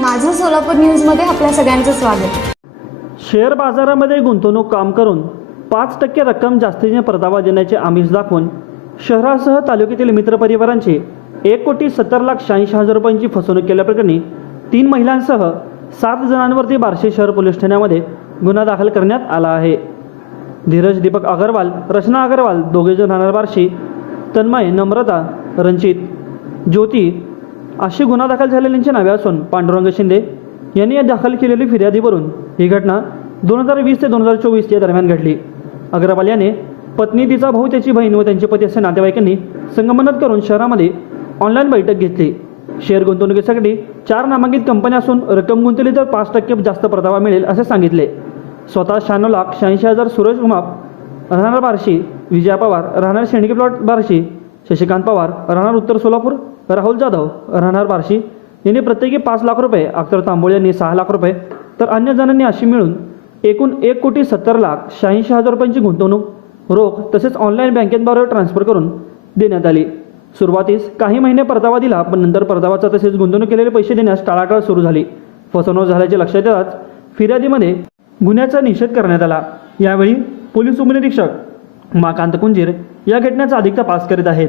माझं सोलापूर न्यूजमध्ये आपल्या सगळ्यांचं स्वागत. शेअर बाजारामध्ये गुंतवणूक काम करून पाच टक्के रक्कम जास्तीने परतावा देण्याचे आमिष दाखवून शहरासह तालुक्यातील मित्रपरिवारांची एक कोटी सत्तर लाख शहाऐंशी हजार रुपयांची फसवणूक केल्याप्रकरणी तीन महिलांसह सात जणांवरती बार्शी शहर पोलीस ठाण्यामध्ये गुन्हा दाखल करण्यात आला आहे. धीरज दीपक अगरवाल रचना अगरवाल दोघेजण राहणार बार्शी. तन्मय नम्रता रंजित ज्योती अशी गुन्हा दाखल झालेल्यांची नावे असून पांडुरंग शिंदे यांनी या दाखल केलेली फिर्यादीवरून ही घटना दोन हजार वीस ते दोन हजार चोवीस या दरम्यान घडली. अग्रवाल याने पत्नी तिचा भाऊ त्याची बहीण व त्यांचे पती असे नातेवाईकांनी संगमनत करून शहरामध्ये ऑनलाईन बैठक घेतली. शेअर गुंतवणुकीसाठी चार नामांकित कंपन्या असून रक्कम गुंतवली तर पाच टक्के जास्त परतावा मिळेल असे सांगितले. स्वतः शहाण्णव लाख शहाऐंशी हजार सुरेश उमाप राहणार बार्शी विजया पवार राहणार शेंडगे प्लॉट बार्शी शशिकांत पवार राहणार उत्तर सोलापूर राहुल जाधव राहणार बार्शी. यांनी प्रत्येकी पाच लाख रुपये अख्तर तांबोळे यांनी सहा लाख रुपये तर अन्य जणांनी अशी मिळून एकूण एक कोटी सत्तर लाख शहाऐंशी हजार रुपयांची गुंतवणूक रोख तसेच ऑनलाईन बँकेद्वारे ट्रान्स्फर करून देण्यात आली. सुरुवातीस काही महिने परतावा दिला पण नंतर परतावाचा तसेच गुंतवणूक केलेले पैसे देण्यास टाळाटाळ सुरू झाली. फसवणूक झाल्याचे लक्षात येताच फिर्यादीमध्ये गुन्ह्याचा निषेध करण्यात आला. यावेळी पोलीस उपनिरीक्षक उमाकांत कुंजीर या घटनेचा अधिक तपास करीत आहेत.